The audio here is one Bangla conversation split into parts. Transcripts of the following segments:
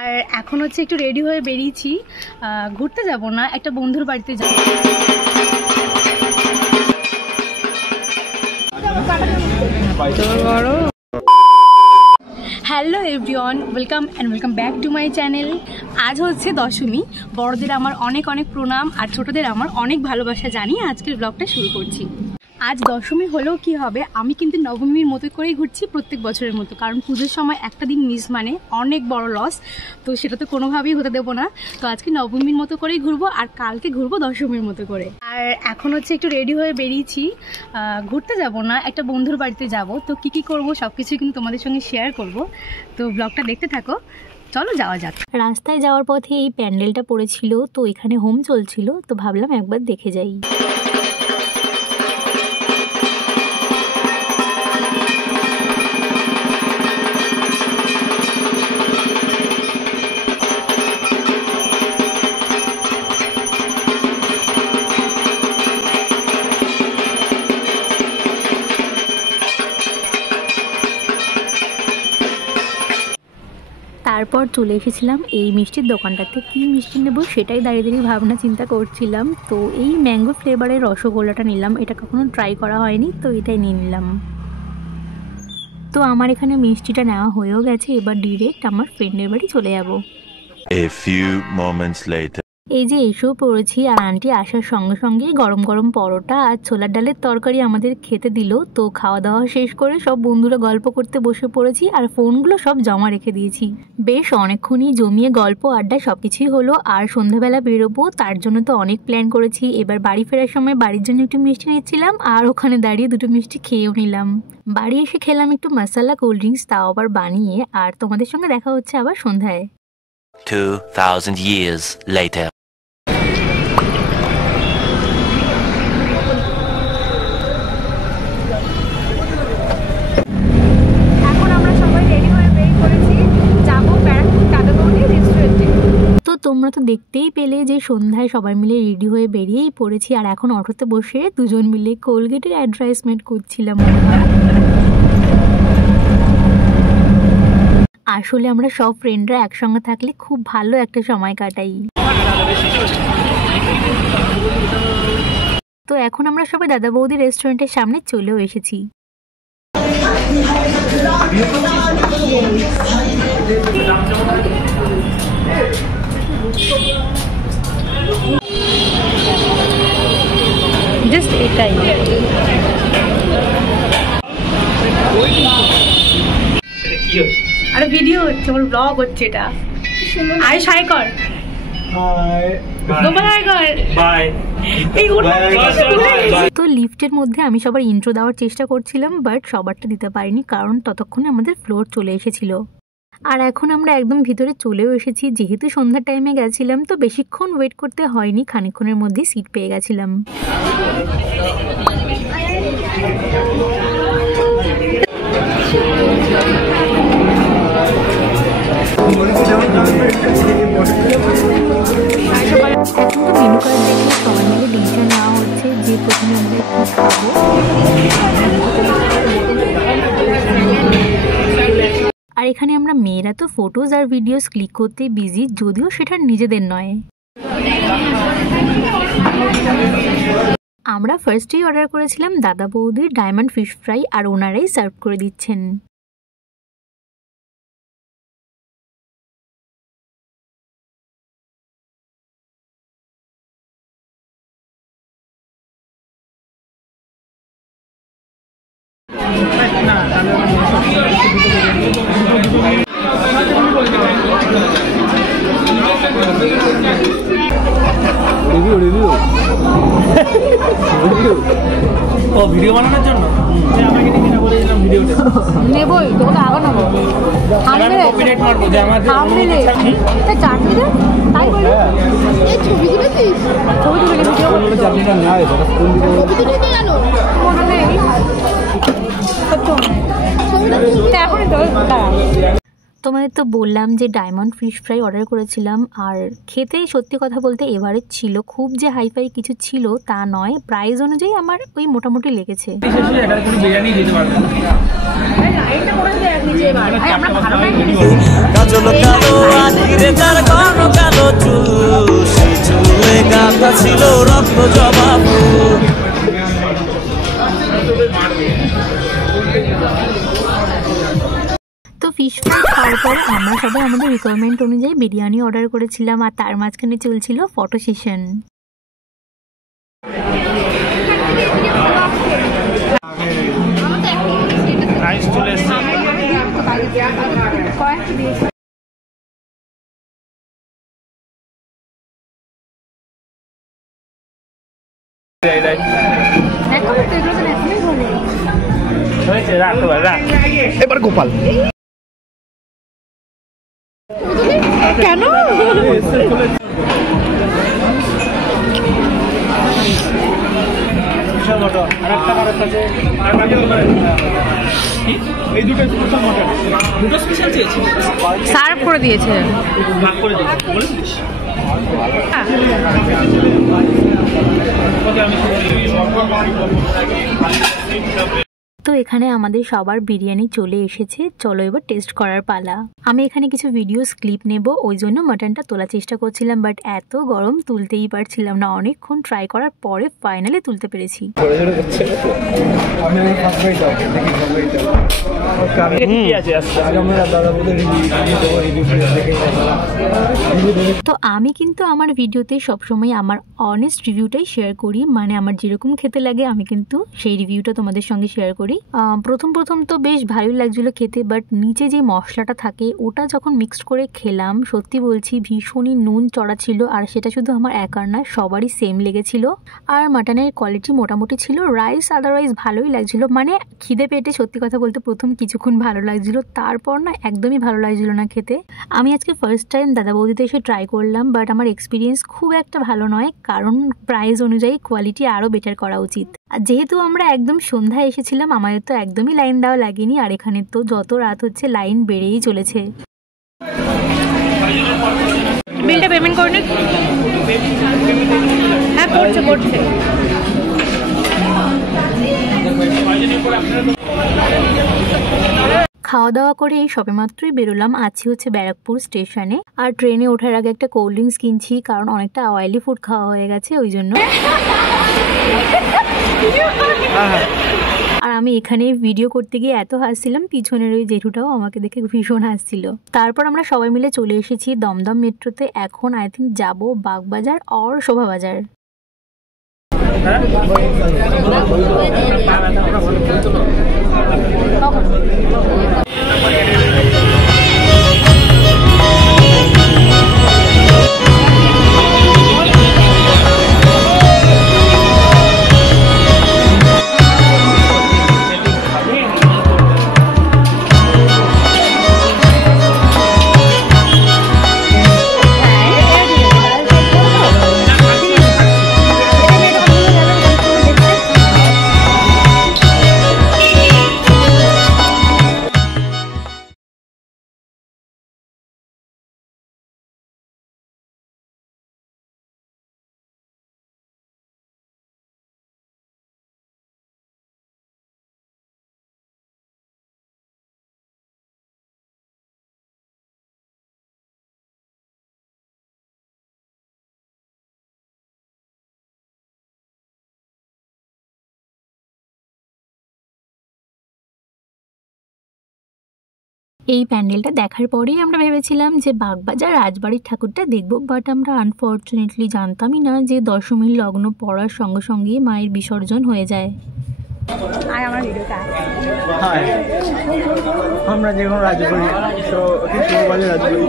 আর এখন হচ্ছে একটু রেডি হয়ে বেরিয়েছি, ঘুরতে যাব না, একটা বন্ধুর বাড়িতে যাব। Hello everyone, welcome back to my channel. আজ হচ্ছে দশমী। বড়দের আমার অনেক অনেক প্রণাম আর ছোটদের আমার অনেক ভালোবাসা জানিয়ে আজকের ব্লগটা শুরু করছি। আজ দশমী হলেও কি হবে, আমি কিন্তু নবমীর মতো করেই ঘুরছি প্রত্যেক বছরের মতো, কারণ পুজোর সময় একটা দিন মিস মানে অনেক বড় লস, তো সেটা তো কোনোভাবেই হতে দেবো না। তো আজকে নবমীর মতো করেই ঘুরবো আর কালকে ঘুরবো দশমীর মতো করে। আর এখন হচ্ছে একটু রেডি হয়ে বেরিয়েছি, ঘুরতে যাব না, একটা বন্ধুর বাড়িতে যাব। তো কি কি করব সব কিছুই কিন্তু তোমাদের সঙ্গে শেয়ার করব, তো ব্লগটা দেখতে থাকো। চলো যাওয়া যাক। রাস্তায় যাওয়ার পথে এই প্যান্ডেলটা পড়েছিল, তো এখানে হোম চলছিল, তো ভাবলাম একবার দেখে যাই। তারপর চলে এসেছিলাম এই মিষ্টির দোকানটাতে। কি মিষ্টি নেব সেটাই দাঁড়িয়ে দাঁড়িয়ে ভাবনা চিন্তা করছিলাম। তো এই ম্যাঙ্গো ফ্লেভারের রসগোল্লাটা নিলাম, এটা কখনো ট্রাই করা হয়নি, তো এটাই নিয়ে নিলাম। তো আমার এখানে মিষ্টিটা নেওয়া হয়েও গেছে, এবার ডিরেক্ট আমার ফ্রেন্ডের বাড়ি চলে যাব। এই যে এসেও পড়েছি, আর আন্টি আসার সঙ্গে সঙ্গে গরম গরম পরোটা আর ছোলার ডালের তরকারি আমাদের খেতে দিল। তো খাওয়া দাওয়া শেষ করে সব বন্ধুরা গল্প করতে বসে পড়েছি, আর ফোনগুলো সব জমা রেখে দিয়েছি। বেশ অনেকক্ষণই জমিয়ে গল্প আড্ডা সবকিছুই হলো। আর সন্ধ্যাবেলা বেরোবো, তার জন্য তো অনেক প্ল্যান করেছি। এবার বাড়ি ফেরার সময় বাড়ির জন্য একটু মিষ্টি নিচ্ছিলাম, আর ওখানে দাঁড়িয়ে দুটো মিষ্টি খেয়েও নিলাম। বাড়ি এসে খেলাম একটু মশালা কোল্ড ড্রিঙ্কস, তাও আবার বানিয়ে। আর তোমাদের সঙ্গে দেখা হচ্ছে আবার সন্ধ্যায়। 2000 years later. তো তোমরা তো দেখতেই পেলে যে সন্ধ্যায় সবাই মিলে রেডি হয়ে বেরিয়েই পড়েছি, আর এখন অটোতে বসে দুজন মিলে কোলগেটের অ্যাডভার্টাইজমেন্ট করছিলাম। আসলে আমরা সব ফ্রেন্ডরা একসঙ্গে থাকলে খুব ভালো একটা সময় কাটাই। তো এখন আমরা সবাই দাদা বৌদি রেস্টুরেন্টের সামনে চলেও এসেছি। জাস্ট এটাই। আরে ভিডিও হচ্ছে, আমার ব্লগ হচ্ছে এটা। আয় হাই কর, তো লিফটের মধ্যে আমি সবার ইন্ট্রো দেওয়ার চেষ্টা করছিলাম, বাট সবারটা দিতে পারিনি, কারণ ততক্ষণে আমাদের ফ্লোর চলে এসেছিল। আর এখন আমরা একদম ভিতরে চলেও এসেছি। যেহেতু সন্ধ্যার টাইমে গেছিলাম, তো বেশিক্ষণ ওয়েট করতে হয়নি, খানিকক্ষণের মধ্যেই সিট পেয়ে গেছিলাম। মেনু কার্ড দেখে সবাই মিলে ডিসিশন নেওয়া হচ্ছে যে প্রথমে আমরা কি খাবো। আর এখানে আমরা মেয়েরা তো ফটোজ আর ভিডিওস ক্লিক করতে বিজি, যদিও সেটা নিজেদের নয়। আমরা ফার্স্টেই অর্ডার করেছিলাম দাদা বৌদির ডায়মন্ড ফিশ ফ্রাই, আর ওনারাই সার্ভ করে দিচ্ছেন। ভিডিও বানানোর জন্য আমাকে নিয়ে বলেছিলাম ভিডিওটা নেবই, তোকে আগে নেবো। আমি কপিরাইট মারবো যে আমাদের চাটনি দে, তাই বলি। এই ছবি তুলেছিস? ছবি তুলে ভিডিও করতে চাটনিটা না আছে, কোন দিকে ছবি তুলে দিয়ে গেল মনে নেই। কত ছবিটা তুলতে এখন তো দাঁড়া। তোমাদের তো বললাম যে ডায়মন্ড ফিশ ফ্রাই অর্ডার করেছিলাম, আর খেতে সত্যি কথা বলতে এভারেজ ছিল, খুব যে হাইফাই কিছু ছিল তা নয়। প্রাইস অনুযায়ী আমার ওই মোটামুটি লেগেছে। তো ফিশ ফ্রাই খাওয়ার পর আমরা সবাই আমাদের রিকোয়ারমেন্ট অনুযায়ী বিরিয়ানি অর্ডার করেছিলাম, আর তার মাঝখানে চলছিল ফটো সেশন। এবার গোপাল কেন সার্ভ করে দিয়েছে, ভাগ করে দিয়েছে বলেছিস? তো এখানে আমাদের সবার বিরিয়ানি চলে এসেছে, চলো এবার টেস্ট করার পালা। আমি এখানে কিছু ভিডিওস ক্লিপ নেব, ওই জন্য মাটনটা তোলার চেষ্টা করছিলাম, বাট এত গরম তুলতেই পারছিলাম না। অনেকক্ষণ ট্রাই করার পরে ফাইনালি তুলতে পেরেছি। তো আমি কিন্তু আমার ভিডিওতে সবসময় আমার অনেস্ট রিভিউটাই শেয়ার করি, মানে আমার যেরকম খেতে লাগে আমি কিন্তু সেই রিভিউটা তোমাদের সঙ্গে শেয়ার করি। প্রথম তো বেশ ভালোই লাগছিল খেতে, বাট নিচে যে মশলাটা থাকে ওটা যখন মিক্সড করে খেলাম, সত্যি বলছি ভীষণই নুন চড়া ছিল, আর সেটা শুধু আমার একার না, সবারই সেম লেগেছিল। আর মাটনের কোয়ালিটি মোটামুটি ছিল, রাইস আদারওয়াইজ ভালোই লাগছিল। মানে খিদে পেটে সত্যি কথা বলতে প্রথম কিছুক্ষণ ভালো লাগছিল, তারপর না একদমই ভালো লাগছিল না খেতে। আমি আজকে ফার্স্ট টাইম দাদা বৌদিতে এসে ট্রাই করলাম, বাট আমার এক্সপিরিয়েন্স খুব একটা ভালো নয়, কারণ প্রাইস অনুযায়ী কোয়ালিটি আরও বেটার করা উচিত। আর যেহেতু আমরা একদম সন্ধ্যায় এসেছিলাম, আমাদের তো একদমই লাইন দেওয়া লাগেনি, আর এখানে তো যত রাত হচ্ছে লাইন বেড়েই চলেছে। বিলটা পেমেন্ট করে নিন। হ্যাঁ করছে। খাওয়া দাওয়া করে সবেমাত্রই বেরোলাম, আছি হচ্ছে ব্যারাকপুর স্টেশনে। আর ট্রেনে ওঠার আগে একটা কোল্ড ড্রিঙ্কস কিনছি, কারণ অনেকটা অয়েলি ফুড খাওয়া হয়ে গেছে ওই জন্য। আর আমি এখানে ভিডিও করতে গিয়ে এত হাসছিলাম, পিছনের ওই জেঠুটাও আমাকে দেখে ভীষণ হাসছিল। তারপর আমরা সবাই মিলে চলে এসেছি দমদম মেট্রোতে। এখন আই থিঙ্ক যাবো বাগবাজার আর শোভাবাজার। এই প্যান্ডেলটা দেখার পরেই আমরা ভেবেছিলাম যে বাগবাজার রাজবাড়ির ঠাকুরটা দেখব, বাট আমরা আনফর্চুনেটলি জানতামই না যে দশমীর লগ্ন পড়ার সঙ্গে সঙ্গে মায়ের বিসর্জন হয়ে যায়। আর আমার ভিডিওটা আমরা যেমন রাজবাড়ি তো রাজবাড়ি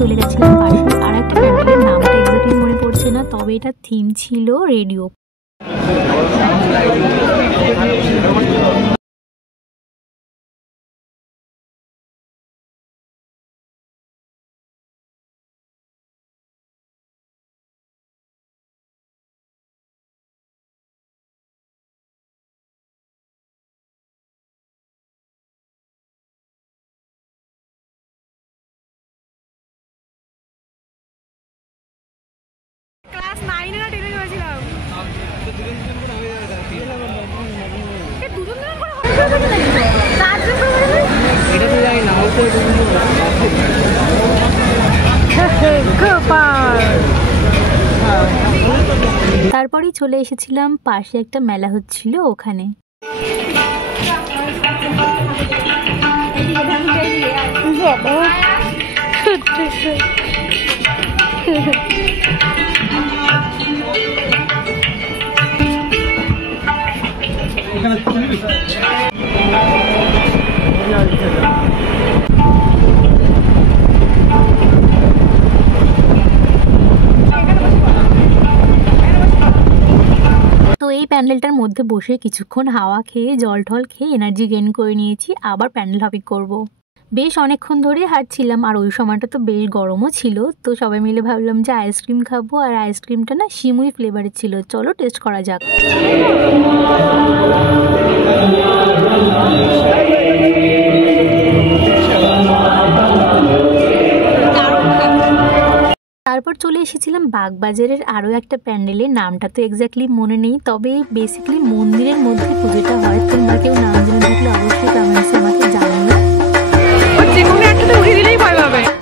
চলে গেছিলাম পাশে আর একটা প্যান্ডেলের নামটা এক্স্যাক্টলি মনে পড়ছে না, তবে এটা থিম ছিল রেডিও। তারপরেই চলে এসেছিলাম পাশে একটা মেলা হচ্ছিল ওখানে। তো এই প্যান্ডেলটার মধ্যে বসে কিছুক্ষণ হাওয়া খেয়ে জল ঠল খেয়ে এনার্জি গেইন করে নিয়েছি, আবার প্যান্ডেল হপিং করব। বেশ অনেকক্ষণ ধরে হাঁটছিলাম আর ওই সময়টা তো বেশ গরমও ছিল, তো সবাই মিলে ভাবলাম যে আইসক্রিম খাবো, আর আইসক্রিমটা না সিমুই ফ্লেভারের ছিল, চলো টেস্ট করা যাক। তারপর চলে এসেছিলাম বাগবাজারের আরও একটা প্যান্ডেলে, নামটা তো এক্স্যাক্টলি মনে নেই, তবে বেসিক্যালি মন্দিরের মধ্যে পুজোটা হয়। তোমরা কেউ নাম জেনে থাকলে অবশ্যই কমেন্টসে আমাকে জানিও।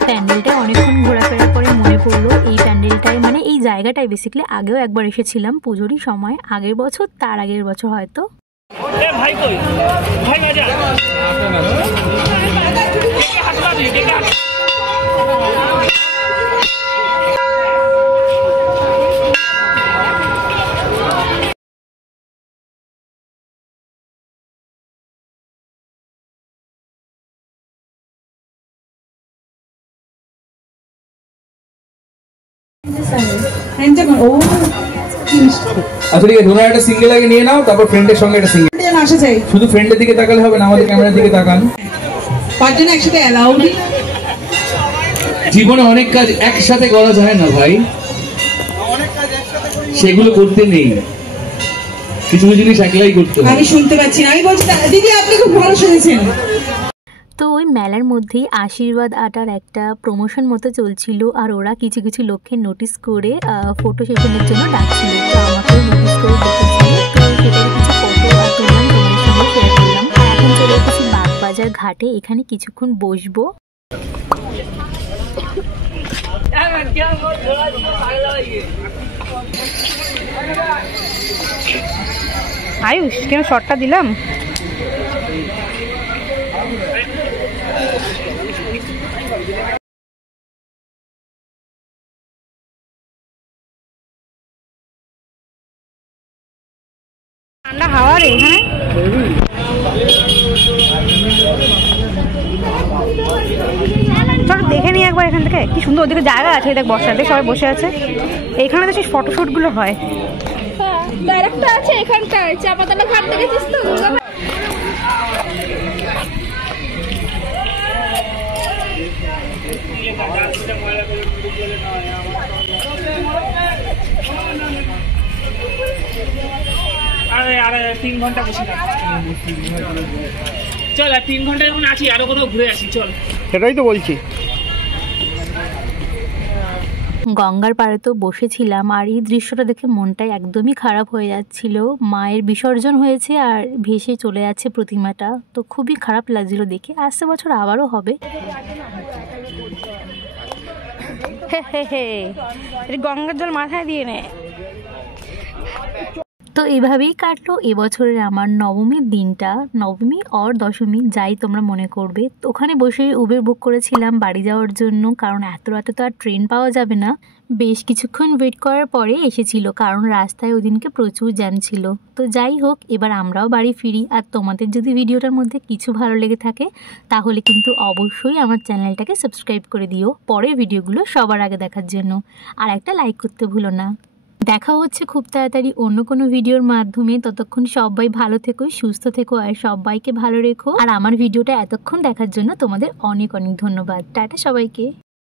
প্যান্ডেলটায় অনেকক্ষণ ঘোরাফেরার পরে মনে পড়লো এই প্যান্ডেলটায়, মানে এই জায়গাটায় বেসিক্যালি আগেও একবার এসেছিলাম পুজোরই সময়, আগের বছর, তার আগের বছর হয়তো। আচ্ছা ঠিক আছে, তোমরা একটা সিঙ্গেল আগে নিয়ে নাও, তারপর ফ্রেন্ডের সঙ্গে একটা সিঙ্গেল আসা চাই। শুধু ফ্রেন্ডের দিকে তাকালে হবে না, আমাদের ক্যামেরার দিকে তাকান। পাঁচজন একসাথে অ্যালাউড। জীবনে অনেক কাজ একসাথে করা যায় না ভাই, সেগুলো করতে নেই, কিছু কিছু জিনিস একলাই করতে হবে। আমি শুনতে পাচ্ছি না, আমি বলছি দিদি আপনি খুব ভালো শুনেছেন। তো ওই মেলার মধ্যেই আশীর্বাদ আটার একটা প্রমোশন মতো চলছিল, আর ওরা কিছু কিছু লোককে নোটিস করে ফটো সেশনের জন্য ডাকছিল, তো আমাকেও নোটিস করে ডেকেছিল, তো সেটার কিছু ফটো আর তুললাম, তোমাদের সঙ্গে শেয়ার করলাম। আর এখন চলে এসেছি বাগবাজার ঘাটে, এখানে কিছুক্ষণ বসবো। আয়ুষ কেন শর্টটা দিলাম? ঠান্ডা হাওয়া রে এখানে। চলো দেখে নিই একবার এখান থেকে, কি সুন্দর ওদিকে জায়গা আছে, দেখ বসাতে সবাই বসে আছে, এইখানে তো সেই ফটোশুট গুলো হয়। আরেকটা আছে এখানটায় চাপাতলা ঘাট দেখেছিস তো? আরে 3 ঘন্টা বসে চল, আর 3 ঘন্টা যখন আছি আরো কোথাও ঘুরে আসি চল। সেটাই তো বলছি। গঙ্গার পাড়ে তো বসেছিলাম, আর এই দৃশ্যটা দেখে মনটা একদমই খারাপ হয়ে যাচ্ছিল। মায়ের বিসর্জন হয়েছে আর ভেসে চলে যাচ্ছে প্রতিমাটা, তো খুবই খারাপ লাগছিল দেখে। আসছে বছর আবারও হবে। গঙ্গার জল মাথায় দিয়ে নে। তো এইভাবেই কাটলো এবছরের আমার নবমীর দিনটা, নবমী আর দশমী যাই তোমরা মনে করবে। তো ওখানে বসে উবের বুক করেছিলাম বাড়ি যাওয়ার জন্য, কারণ এত রাতে তো আর ট্রেন পাওয়া যাবে না। বেশ কিছুক্ষণ ওয়েট করার পরে এসেছিল, কারণ রাস্তায় ওদিনকে প্রচুর জ্যাম ছিল। তো যাই হোক, এবার আমরাও বাড়ি ফিরি। আর তোমাদের যদি ভিডিওটার মধ্যে কিছু ভালো লেগে থাকে তাহলে কিন্তু অবশ্যই আমার চ্যানেলটাকে সাবস্ক্রাইব করে দিও পরের ভিডিওগুলো সবার আগে দেখার জন্য, আর একটা লাইক করতে ভুলো না। দেখা হচ্ছে খুব তাড়াতাড়ি অন্য কোনো ভিডিওর মাধ্যমে। ততক্ষণ সবাই ভালো থেকো, সুস্থ থেকো, আর সবাইকে ভালো রেখো। আর আমার ভিডিওটা এতক্ষণ দেখার জন্য তোমাদের অনেক অনেক ধন্যবাদ। টাটা সবাইকে।